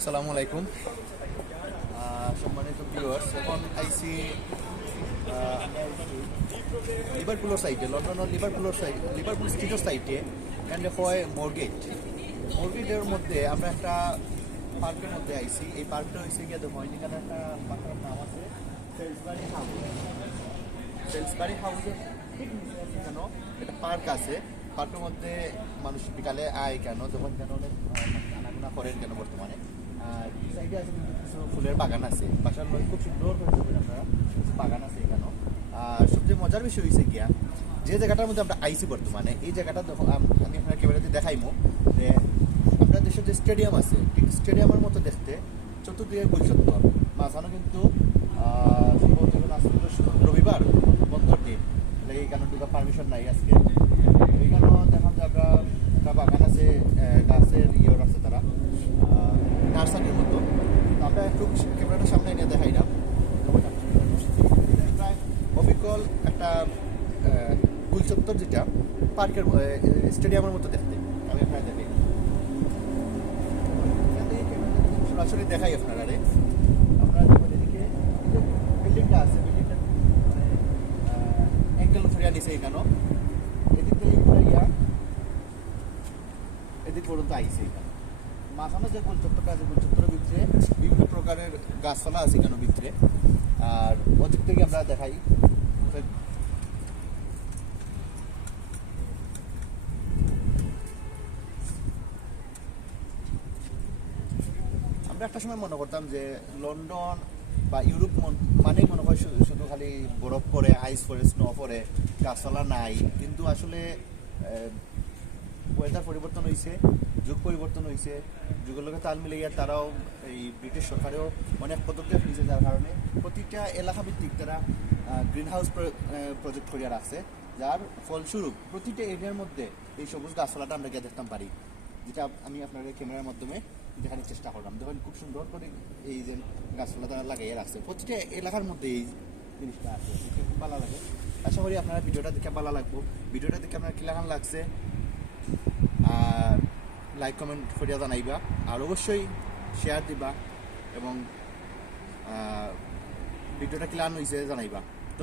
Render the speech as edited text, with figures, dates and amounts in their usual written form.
আসসালামু আলাইকুম সম্মানিত ভিউয়ার্স। এখন আইসি লিভারপুলের সাইডে, লন্ডনের লিভারপুল স্ট্রিটের সাইডে এখানে হয় মর্গেটের মধ্যে আমরা একটা পার্কের মধ্যে আইসি। এই পার্কটা হয়েছে গিয়ে দেখো এখানে একটা পার্কের নাম আছে সেলসবারি হাউসের ঠিক নিচে কেন একটা পার্ক আছে। পার্কের মধ্যে মানুষ বিকালে আয় কেন, যখন কেন অনেক আনাগোনা করেন কেন বর্তমানে। আর সাইডে আছে কিন্তু কিছু ফুলের বাগান আছে, বাসার নয় খুব সুন্দর করে যাবেন আপনারা, কিছু বাগান আছে এখানে। আর সবচেয়ে মজার বিষয় হয়েছে গিয়া যে জায়গাটার মধ্যে আমরা আইসি বর্তমানে, এই জায়গাটা দেখো আমি আপনার ক্যামেরাতে দেখাইমো যে আমরা দেশের যে স্টেডিয়াম আছে ঠিক স্টেডিয়ামের মতো দেখতে, চতুর্দিকে গুলচত্বর, মাঝখানে কিন্তু রবিবার বন্ধর দিন, এইখানে ঢুকা পারমিশন নাই আজকে। এইখানেও দেখলাম যে আমরা একটা বাগান আছে, গাছের ইয়ের আছে তারা নার্সারির মতো। আমরা একটু ক্যামেরাটার সামনে নিয়ে দেখাই না, প্রায় অবিকল একটা গুলচত্বর যেটা পার্কের স্টেডিয়ামের মতো দেখতে। আমি আপনারা দেখি সরাসরি দেখাই আপনারা রে। আপনারা দেখবেন এদিকে বিল্ডিংটা আছে, বিল্ডিংটা অ্যাঙ্গেল ফেরিয়া নিছে এখানেও, এদিক থেকে ঘুরাইয়া এদিক পর্যন্ত আইসে। এখানে মাঝখানে যে গুলচত্বরটা আছে, গুলচত্বরের ভিতরে বিভিন্ন প্রকারের গাছপালা আছে এখানে ভিতরে। আর ওদিক থেকে আমরা দেখাই আমরা একটা সময় মনে করতাম যে লন্ডন বা ইউরোপ মানেই মনে হয় শুধু খালি বরফ পড়ে, আইস পড়ে, স্নো পড়ে, গাছপালা নাই। কিন্তু আসলে ওয়েদার পরিবর্তন হয়েছে, যুগ পরিবর্তন হয়েছে, যুগের লোকে তাল মিলিয়ে তারাও এই ব্রিটিশ সরকারেও অনেক পদক্ষেপ নিয়েছে, যার কারণে প্রতিটা এলাকা ভিত্তিক তারা গ্রিন হাউস প্রজেক্ট করিয়া রাখছে, যার ফলস্বরূপ প্রতিটা এরিয়ার মধ্যে এই সবুজ গাছপালাটা আমরা গিয়ে দেখতে পারি, যেটা আমি আপনার ক্যামেরার মাধ্যমে দেখানোর চেষ্টা করলাম। দেখুন খুব সুন্দর করে এই যে গাছপালা তারা লাগিয়ে রাখছে প্রতিটা এলাকার মধ্যে, এই জিনিসটা আছে, খুব ভালো লাগে। আশা করি আপনারা ভিডিওটা দেখে ভালো লাগবো। ভিডিওটা দেখে আপনার কি লাগান লাগছে আর লাইক কমেন্ট করিয়া জানাইবা, আর অবশ্যই শেয়ার দিবা এবং ভিডিওটা ক্লিয়ার হয়েছে জানাইবা।